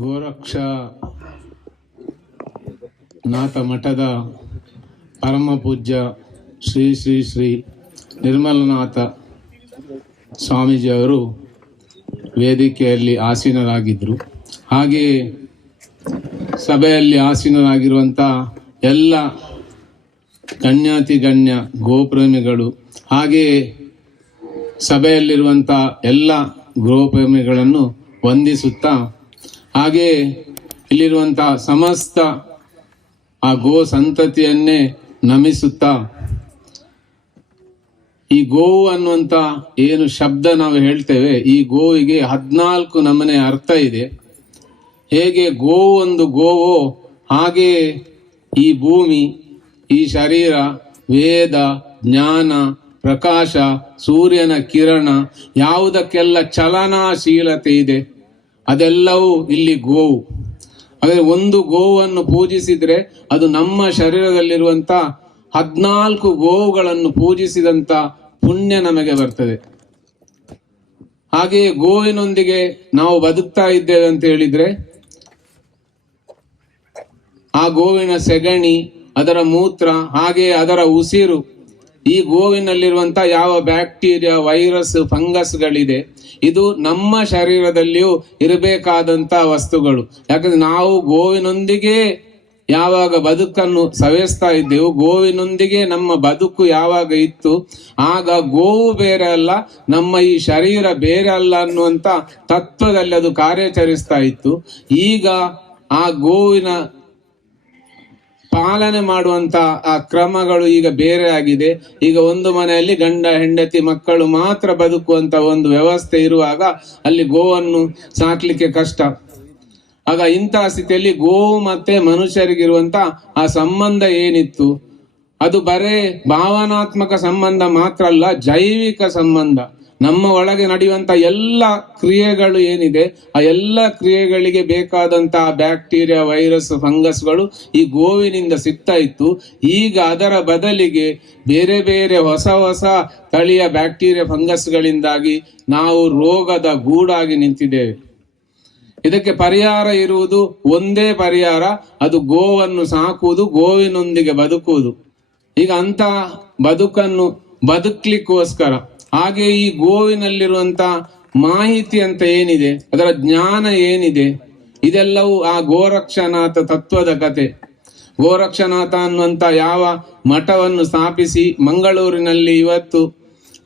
ಗೋರಕ್ಷ ನಾಥ ಮಠದ ಪರಮ ಪೂಜ್ಯ ಶ್ರೀ ಶ್ರೀ ಶ್ರೀ ನಿರ್ಮಲನಾಥ ಸ್ವಾಮೀಜಿಯವರು ವೇದಿಕೆಯಲ್ಲಿ ಆಸೀನರಾಗಿದ್ದರು. ಹಾಗೆಯೇ ಸಭೆಯಲ್ಲಿ ಆಸೀನರಾಗಿರುವಂಥ ಎಲ್ಲ ಗಣ್ಯಾತಿಗಣ್ಯ ಗೋಪ್ರೇಮಿಗಳು, ಹಾಗೆಯೇ ಸಭೆಯಲ್ಲಿರುವಂಥ ಎಲ್ಲ ಗೋಪ್ರೇಮಿಗಳನ್ನು ವಂದಿಸುತ್ತಾ, ಹಾಗೆಯೇ ಇಲ್ಲಿರುವಂಥ ಸಮಸ್ತ ಆ ಗೋ ಸಂತತಿಯನ್ನೇ ನಮಿಸುತ್ತಾ, ಈ ಗೋವು ಅನ್ನುವಂಥ ಏನು ಶಬ್ದ ನಾವು ಹೇಳ್ತೇವೆ, ಈ ಗೋವಿಗೆ 14 ನಮೂನೆ ಅರ್ಥ ಇದೆ. ಹೇಗೆ ಗೋವು ಒಂದು ಗೋವೋ ಹಾಗೆಯೇ ಈ ಭೂಮಿ, ಈ ಶರೀರ, ವೇದ, ಜ್ಞಾನ, ಪ್ರಕಾಶ, ಸೂರ್ಯನ ಕಿರಣ, ಯಾವುದಕ್ಕೆಲ್ಲ ಚಲನಾಶೀಲತೆ ಇದೆ ಅದೆಲ್ಲವೂ ಇಲ್ಲಿ ಗೋವು. ಹಾಗಾದರೆ ಒಂದು ಗೋವನ್ನು ಪೂಜಿಸಿದರೆ ಅದು ನಮ್ಮ ಶರೀರದಲ್ಲಿರುವಂಥ 14 ಗೋವುಗಳನ್ನು ಪೂಜಿಸಿದಂಥ ಪುಣ್ಯ ನಮಗೆ ಬರ್ತದೆ. ಹಾಗೆಯೇ ಗೋವಿನೊಂದಿಗೆ ನಾವು ಬದುಕ್ತಾ ಇದ್ದೇವೆ ಅಂತ ಹೇಳಿದ್ರೆ, ಆ ಗೋವಿನ ಸೆಗಣಿ, ಅದರ ಮೂತ್ರ, ಹಾಗೆಯೇ ಅದರ ಉಸಿರು, ಈ ಗೋವಿನಲ್ಲಿರುವಂಥ ಯಾವ ಬ್ಯಾಕ್ಟೀರಿಯಾ, ವೈರಸ್, ಫಂಗಸ್ಗಳಿದೆ, ಇದು ನಮ್ಮ ಶರೀರದಲ್ಲಿಯೂ ಇರಬೇಕಾದಂಥ ವಸ್ತುಗಳು. ಯಾಕಂದ್ರೆ ನಾವು ಗೋವಿನೊಂದಿಗೆ ಯಾವಾಗ ಬದುಕನ್ನು ಸವೆಸ್ತಾ ಇದ್ದೆವು, ಗೋವಿನೊಂದಿಗೆ ನಮ್ಮ ಬದುಕು ಯಾವಾಗ ಇತ್ತು, ಆಗ ಗೋವು ಬೇರೆ ಅಲ್ಲ, ನಮ್ಮ ಈ ಶರೀರ ಬೇರೆ ಅಲ್ಲ ಅನ್ನುವಂಥ ತತ್ವದಲ್ಲಿ ಅದು ಕಾರ್ಯಾಚರಿಸ್ತಾ ಇತ್ತು. ಈಗ ಆ ಗೋವಿನ ಪಾಲನೆ ಮಾಡುವಂತ ಆ ಕ್ರಮಗಳು ಈಗ ಬೇರೆ ಆಗಿದೆ. ಈಗ ಒಂದು ಮನೆಯಲ್ಲಿ ಗಂಡ ಹೆಂಡತಿ ಮಕ್ಕಳು ಮಾತ್ರ ಬದುಕುವಂತ ಒಂದು ವ್ಯವಸ್ಥೆ ಇರುವಾಗ ಅಲ್ಲಿ ಗೋವನ್ನು ಸಾಕ್ಲಿಕ್ಕೆ ಕಷ್ಟ. ಆಗ ಇಂತಹ ಸ್ಥಿತಿಯಲ್ಲಿ ಗೋವು ಮತ್ತೆ ಮನುಷ್ಯರಿಗಿರುವಂತ ಆ ಸಂಬಂಧ ಏನಿತ್ತು, ಅದು ಬರೇ ಭಾವನಾತ್ಮಕ ಸಂಬಂಧ ಮಾತ್ರ ಅಲ್ಲ, ಜೈವಿಕ ಸಂಬಂಧ. ನಮ್ಮ ಒಳಗೆ ನಡೆಯುವಂತ ಎಲ್ಲ ಕ್ರಿಯೆಗಳು ಏನಿದೆ, ಆ ಎಲ್ಲ ಕ್ರಿಯೆಗಳಿಗೆ ಬೇಕಾದಂತಹ ಬ್ಯಾಕ್ಟೀರಿಯಾ, ವೈರಸ್, ಫಂಗಸ್ಗಳು ಈ ಗೋವಿನಿಂದ ಸಿಗ್ತಾ ಇತ್ತು. ಈಗ ಅದರ ಬದಲಿಗೆ ಬೇರೆ ಬೇರೆ ಹೊಸ ಹೊಸ ತಳಿಯ ಬ್ಯಾಕ್ಟೀರಿಯಾ, ಫಂಗಸ್ಗಳಿಂದಾಗಿ ನಾವು ರೋಗದ ಗೂಡಾಗಿ ನಿಂತಿದ್ದೇವೆ. ಇದಕ್ಕೆ ಪರಿಹಾರ ಇರುವುದು ಒಂದೇ ಪರಿಹಾರ, ಅದು ಗೋವನ್ನು ಸಾಕುವುದು, ಗೋವಿನೊಂದಿಗೆ ಬದುಕುವುದು. ಈಗ ಅಂತ ಬದುಕನ್ನು ಬದುಕಲಿಕ್ಕೋಸ್ಕರ, ಹಾಗೆ ಈ ಗೋವಿನಲ್ಲಿರುವಂತ ಮಾಹಿತಿ ಅಂತ ಏನಿದೆ, ಅದರ ಜ್ಞಾನ ಏನಿದೆ, ಇದೆಲ್ಲವೂ ಆ ಗೋರಕ್ಷನಾಥ ತತ್ವದ ಕತೆ. ಗೋರಕ್ಷನಾಥ ಅನ್ನುವಂತ ಯಾವ ಮಠವನ್ನು ಸ್ಥಾಪಿಸಿ ಮಂಗಳೂರಿನಲ್ಲಿ ಇವತ್ತು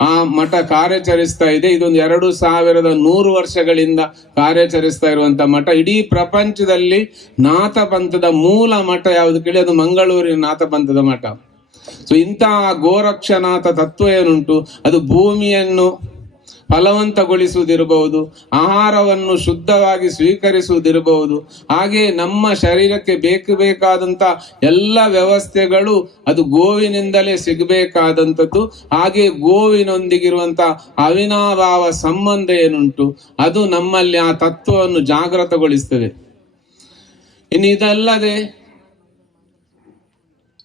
ಆ ಮಠ ಕಾರ್ಯಾಚರಿಸ್ತಾ ಇದೆ. ಇದೊಂದು 2100 ವರ್ಷಗಳಿಂದ ಕಾರ್ಯಾಚರಿಸ್ತಾ ಇರುವಂತ ಮಠ. ಇಡೀ ಪ್ರಪಂಚದಲ್ಲಿ ನಾಥ ಪಂಥದ ಮೂಲ ಮಠ ಯಾವುದು ಕೇಳಿ, ಅದು ಮಂಗಳೂರಿನ ನಾಥ ಪಂಥದ ಮಠ. ಸೊ ಇಂತಹ ಗೋರಕ್ಷನಾಥ ತತ್ವ ಏನುಂಟು, ಅದು ಭೂಮಿಯನ್ನು ಫಲವಂತಗೊಳಿಸುವುದಿರಬಹುದು, ಆಹಾರವನ್ನು ಶುದ್ಧವಾಗಿ ಸ್ವೀಕರಿಸುವುದಿರಬಹುದು, ಹಾಗೆ ನಮ್ಮ ಶರೀರಕ್ಕೆ ಬೇಕಾದಂತ ಎಲ್ಲ ವ್ಯವಸ್ಥೆಗಳು ಅದು ಗೋವಿನಿಂದಲೇ ಸಿಗಬೇಕಾದಂಥದ್ದು. ಹಾಗೆ ಗೋವಿನೊಂದಿಗಿರುವಂತ ಅವಿನಾಭಾವ ಸಂಬಂಧ ಏನುಂಟು, ಅದು ನಮ್ಮಲ್ಲಿ ಆ ತತ್ವವನ್ನು ಜಾಗೃತಗೊಳಿಸ್ತದೆ. ಇನ್ನು ಇದಲ್ಲದೆ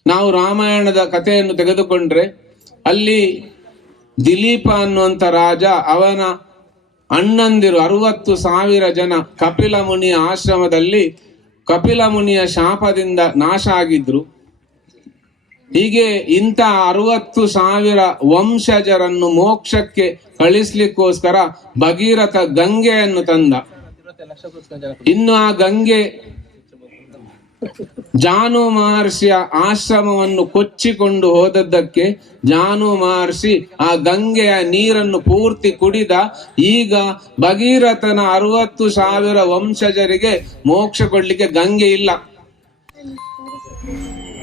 ನಾವು ರಾಮಾಯಣದ ಕಥೆಯನ್ನು ತೆಗೆದುಕೊಂಡ್ರೆ, ಅಲ್ಲಿ ದಿಲೀಪ ಅನ್ನುವಂಥ ರಾಜ, ಅವನ ಅಣ್ಣಂದಿರು 60,000 ಜನ ಕಪಿಲ ಮುನಿಯ ಆಶ್ರಮದಲ್ಲಿ ಕಪಿಲ ಮುನಿಯ ಶಾಪದಿಂದ ನಾಶ ಆಗಿದ್ರು. ಹೀಗೆ ಇಂಥ 60,000 ವಂಶಜರನ್ನು ಮೋಕ್ಷಕ್ಕೆ ಕಳಿಸ್ಲಿಕ್ಕೋಸ್ಕರ ಭಗೀರಥ ಗಂಗೆಯನ್ನು ತಂದ. ಇನ್ನು ಆ ಗಂಗೆ ಜಾನು ಮಹರ್ಷಿಯ ಆಶ್ರಮವನ್ನು ಕೊಚ್ಚಿಕೊಂಡು ಹೋದದ್ದಕ್ಕೆ ಜಾನು ಮಹರ್ಷಿ ಆ ಗಂಗೆಯ ನೀರನ್ನು ಪೂರ್ತಿ ಕುಡಿದ. ಈಗ ಭಗೀರಥನ 60,000 ವಂಶಜರಿಗೆ ಮೋಕ್ಷ ಕೊಡ್ಲಿಕ್ಕೆ ಗಂಗೆ ಇಲ್ಲ.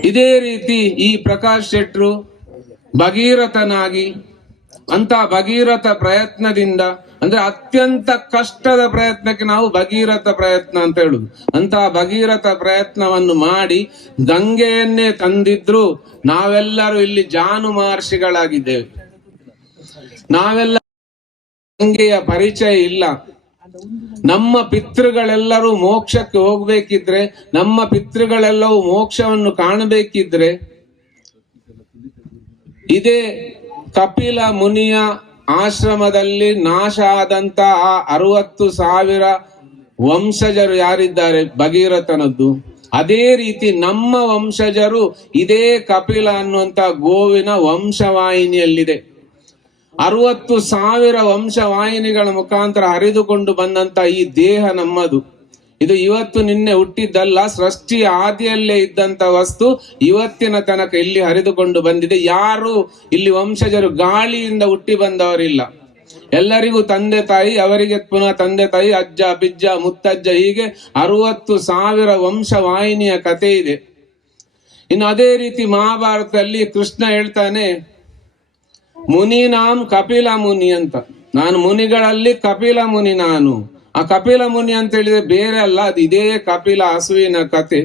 ಇದೇ ರೀತಿ ಈ ಪ್ರಕಾಶ್ ಶೆಟ್ರು ಭಗೀರಥನಾಗಿ, ಅಂತ ಭಗೀರಥ ಪ್ರಯತ್ನದಿಂದ, ಅಂದ್ರೆ ಅತ್ಯಂತ ಕಷ್ಟದ ಪ್ರಯತ್ನಕ್ಕೆ ನಾವು ಭಗೀರಥ ಪ್ರಯತ್ನ ಅಂತ ಹೇಳುದು, ಅಂತಹ ಭಗೀರಥ ಪ್ರಯತ್ನವನ್ನು ಮಾಡಿ ಗಂಗೆಯನ್ನೇ ತಂದಿದ್ರು. ನಾವೆಲ್ಲರೂ ಇಲ್ಲಿ ಜಾನು ಮಹರ್ಷಿಗಳಾಗಿದ್ದೇವೆ. ನಾವೆಲ್ಲ ಗಂಗೆಯ ಪರಿಚಯ ಇಲ್ಲ. ನಮ್ಮ ಪಿತೃಗಳೆಲ್ಲರೂ ಮೋಕ್ಷಕ್ಕೆ ಹೋಗ್ಬೇಕಿದ್ರೆ, ನಮ್ಮ ಪಿತೃಗಳೆಲ್ಲವೂ ಮೋಕ್ಷವನ್ನು ಕಾಣಬೇಕಿದ್ರೆ, ಇದೇ ಕಪಿಲ ಮುನಿಯ ಆಶ್ರಮದಲ್ಲಿ ನಾಶ ಆದಂತ ಆ 60,000 ವಂಶಜರು ಯಾರಿದ್ದಾರೆ ಭಗೀರಥನದ್ದು, ಅದೇ ರೀತಿ ನಮ್ಮ ವಂಶಜರು ಇದೇ ಕಪಿಲ ಅನ್ನುವಂತ ಗೋವಿನ ವಂಶವಾಹಿನಿಯಲ್ಲಿದೆ. 60,000 ವಂಶವಾಹಿನಿಗಳ ಮುಖಾಂತರ ಹರಿದುಕೊಂಡು ಬಂದಂತ ಈ ದೇಹ ನಮ್ಮದು. ಇದು ಇವತ್ತು ನಿನ್ನೆ ಹುಟ್ಟಿದ್ದಲ್ಲ, ಸೃಷ್ಟಿಯ ಆದಿಯಲ್ಲೇ ಇದ್ದಂತ ವಸ್ತು ಇವತ್ತಿನ ತನಕ ಇಲ್ಲಿ ಹರಿದುಕೊಂಡು ಬಂದಿದೆ. ಯಾರು ಇಲ್ಲಿ ವಂಶಜರು ಗಾಳಿಯಿಂದ ಹುಟ್ಟಿ ಬಂದವರಿಲ್ಲ. ಎಲ್ಲರಿಗೂ ತಂದೆ ತಾಯಿ, ಅವರಿಗೆ ಪುನಃ ತಂದೆ ತಾಯಿ, ಅಜ್ಜ ಬಿಜ್ಜ ಮುತ್ತಜ್ಜ, ಹೀಗೆ 60,000 ವಂಶವಾಹಿನಿಯ ಕಥೆ ಇದೆ. ಇನ್ನು ಅದೇ ರೀತಿ ಮಹಾಭಾರತದಲ್ಲಿ ಕೃಷ್ಣ ಹೇಳ್ತಾನೆ, ಮುನಿನಾಂ ಕಪಿಲ ಮುನಿ ಅಂತ. ನಾನು ಮುನಿಗಳಲ್ಲಿ ಕಪಿಲ ಮುನಿ ನಾನು. ಆ ಕಪಿಲ ಮುನಿ ಅಂತ ಹೇಳಿದ್ರೆ ಬೇರೆ ಅಲ್ಲ, ಅದು ಇದೇ ಕಪಿಲ ಹಸುವಿನ ಕತೆ.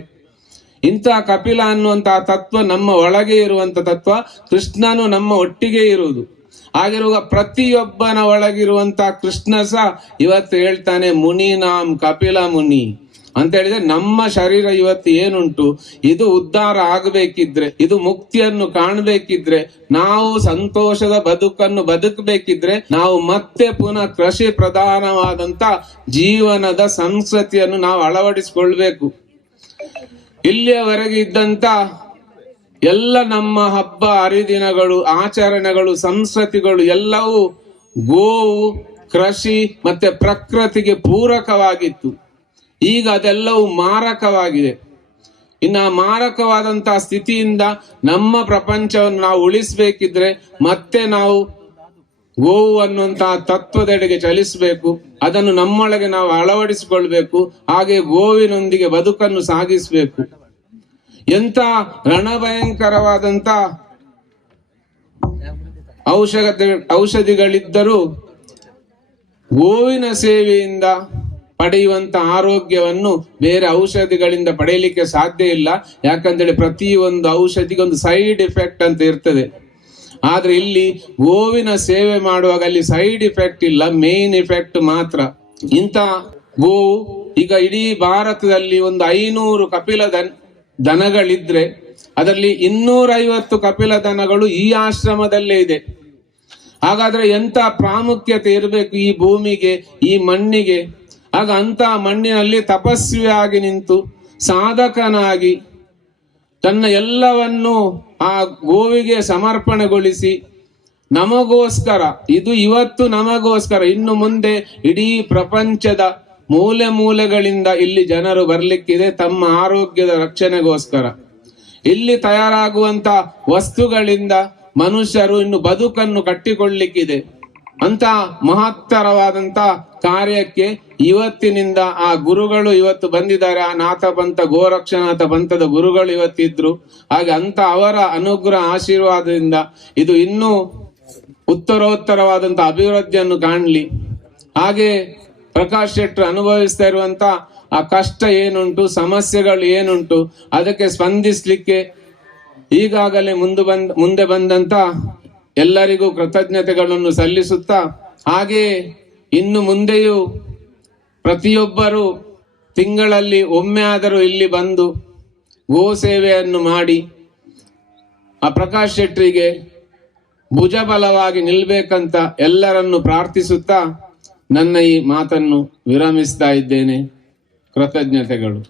ಇಂತಹ ಕಪಿಲ ಅನ್ನುವಂತಹ ತತ್ವ ನಮ್ಮ ಒಳಗೆ ಇರುವಂತ ತತ್ವ. ಕೃಷ್ಣನು ನಮ್ಮ ಒಟ್ಟಿಗೆ ಇರುವುದು. ಹಾಗಿರುವಾಗ ಪ್ರತಿಯೊಬ್ಬನ ಒಳಗಿರುವಂತಹ ಕೃಷ್ಣ ಸಹ ಇವತ್ತು ಹೇಳ್ತಾನೆ ಮುನಿನಾಂ ಕಪಿಲ ಮುನಿ ಅಂತ ಹೇಳಿದ್ರೆ, ನಮ್ಮ ಶರೀರ ಇವತ್ತು ಏನುಂಟು, ಇದು ಉದ್ಧಾರ ಆಗಬೇಕಿದ್ರೆ, ಇದು ಮುಕ್ತಿಯನ್ನು ಕಾಣಬೇಕಿದ್ರೆ, ನಾವು ಸಂತೋಷದ ಬದುಕನ್ನು ಬದುಕಬೇಕಿದ್ರೆ, ನಾವು ಮತ್ತೆ ಪುನಃ ಕೃಷಿ ಪ್ರಧಾನವಾದಂತ ಜೀವನದ ಸಂಸ್ಕೃತಿಯನ್ನು ನಾವು ಅಳವಡಿಸಿಕೊಳ್ಬೇಕು. ಇಲ್ಲಿಯವರೆಗೆ ಇದ್ದಂತ ಎಲ್ಲ ನಮ್ಮ ಹಬ್ಬ ಹರಿದಿನಗಳು, ಆಚರಣೆಗಳು, ಸಂಸ್ಕೃತಿಗಳು ಎಲ್ಲವೂ ಗೋವು, ಕೃಷಿ ಮತ್ತೆ ಪ್ರಕೃತಿಗೆ ಪೂರಕವಾಗಿತ್ತು. ಈಗ ಅದೆಲ್ಲವೂ ಮಾರಕವಾಗಿದೆ. ಇನ್ನು ಆ ಮಾರಕವಾದಂತಹ ಸ್ಥಿತಿಯಿಂದ ನಮ್ಮ ಪ್ರಪಂಚವನ್ನು ನಾವು ಉಳಿಸಬೇಕಿದ್ರೆ ಮತ್ತೆ ನಾವು ಗೋವು ಅನ್ನುವಂತಹ ತತ್ವದೆಡೆಗೆ ಚಲಿಸಬೇಕು. ಅದನ್ನು ನಮ್ಮೊಳಗೆ ನಾವು ಅಳವಡಿಸಿಕೊಳ್ಬೇಕು. ಹಾಗೆ ಗೋವಿನೊಂದಿಗೆ ಬದುಕನ್ನು ಸಾಗಿಸಬೇಕು. ಎಂತ ರಣಭಯಂಕರವಾದಂತ ಔಷಧಿಗಳಿದ್ದರೂ ಗೋವಿನ ಸೇವೆಯಿಂದ ಪಡೆಯುವಂತ ಆರೋಗ್ಯವನ್ನು ಬೇರೆ ಔಷಧಿಗಳಿಂದ ಪಡೆಯಲಿಕ್ಕೆ ಸಾಧ್ಯ ಇಲ್ಲ. ಯಾಕಂತೇಳಿ ಪ್ರತಿಯೊಂದು ಔಷಧಿಗೆ ಒಂದು ಸೈಡ್ ಎಫೆಕ್ಟ್ ಅಂತ ಇರ್ತದೆ. ಆದ್ರೆ ಇಲ್ಲಿ ಗೋವಿನ ಸೇವೆ ಮಾಡುವಾಗ ಅಲ್ಲಿ ಸೈಡ್ ಎಫೆಕ್ಟ್ ಇಲ್ಲ, ಮೇನ್ ಎಫೆಕ್ಟ್ ಮಾತ್ರ. ಇಂಥ ಗೋವು ಈಗ ಇಡೀ ಭಾರತದಲ್ಲಿ ಒಂದು 500 ಕಪಿಲ ದನಗಳಿದ್ರೆ ಅದರಲ್ಲಿ 250 ಕಪಿಲ ದನಗಳು ಈ ಆಶ್ರಮದಲ್ಲೇ ಇದೆ. ಹಾಗಾದ್ರೆ ಎಂತ ಪ್ರಾಮುಖ್ಯತೆ ಇರಬೇಕು ಈ ಭೂಮಿಗೆ, ಈ ಮಣ್ಣಿಗೆ. ಆಗ ಅಂತ ಮಣ್ಣಿನಲ್ಲಿ ತಪಸ್ವಿಯಾಗಿ ನಿಂತು ಸಾಧಕನಾಗಿ ತನ್ನ ಎಲ್ಲವನ್ನು ಆ ಗೋವಿಗೆ ಸಮರ್ಪಣೆಗೊಳಿಸಿ ನಮಗೋಸ್ಕರ, ಇದು ಇವತ್ತು ನಮಗೋಸ್ಕರ, ಇನ್ನು ಮುಂದೆ ಇಡೀ ಪ್ರಪಂಚದ ಮೂಲೆ ಮೂಲೆಗಳಿಂದ ಇಲ್ಲಿ ಜನರು ಬರ್ಲಿಕ್ಕಿದೆ ತಮ್ಮ ಆರೋಗ್ಯದ ರಕ್ಷಣೆಗೋಸ್ಕರ. ಇಲ್ಲಿ ತಯಾರಾಗುವಂತ ವಸ್ತುಗಳಿಂದ ಮನುಷ್ಯರು ಇನ್ನು ಬದುಕನ್ನು ಕಟ್ಟಿಕೊಳ್ಳಿಕ್ಕಿದೆ. ಅಂತ ಮಹತ್ತರವಾದಂತ ಕಾರ್ಯಕ್ಕೆ ಇವತ್ತಿನಿಂದ ಆ ಗುರುಗಳು ಇವತ್ತು ಬಂದಿದ್ದಾರೆ. ಆ ನಾಥ ಪಂಥ, ಗೋರಕ್ಷನಾಥ ಪಂಥದ ಗುರುಗಳು ಇವತ್ತಿದ್ರು. ಹಾಗೆ ಅಂತ ಅವರ ಅನುಗ್ರಹ ಆಶೀರ್ವಾದದಿಂದ ಇದು ಇನ್ನೂ ಉತ್ತರೋತ್ತರವಾದಂತ ಅಭಿವೃದ್ಧಿಯನ್ನು ಕಾಣಲಿ. ಹಾಗೆ ಪ್ರಕಾಶ್ ಶೆಟ್ಟರ್ ಅನುಭವಿಸ್ತಾ ಇರುವಂತ ಆ ಕಷ್ಟ ಏನುಂಟು, ಸಮಸ್ಯೆಗಳು ಏನುಂಟು, ಅದಕ್ಕೆ ಸ್ಪಂದಿಸ್ಲಿಕ್ಕೆ ಈಗಾಗಲೇ ಮುಂದೆ ಬಂದಂತ ಎಲ್ಲರಿಗೂ ಕೃತಜ್ಞತೆಗಳನ್ನು ಸಲ್ಲಿಸುತ್ತಾ, ಹಾಗೆ ಇನ್ನು ಮುಂದೆಯೂ ಪ್ರತಿಯೊಬ್ಬರು ತಿಂಗಳಲ್ಲಿ ಒಮ್ಮೆ ಆದರೂ ಇಲ್ಲಿ ಬಂದು ಗೋ ಸೇವೆಯನ್ನು ಮಾಡಿ ಆ ಪ್ರಕಾಶ್ ಶೆಟ್ಟರಿಗೆ ಭುಜಬಲವಾಗಿ ನಿಲ್ಬೇಕಂತ ಎಲ್ಲರನ್ನು ಪ್ರಾರ್ಥಿಸುತ್ತಾ ನನ್ನ ಈ ಮಾತನ್ನು ವಿರಮಿಸ್ತಾ ಇದ್ದೇನೆ. ಕೃತಜ್ಞತೆಗಳು.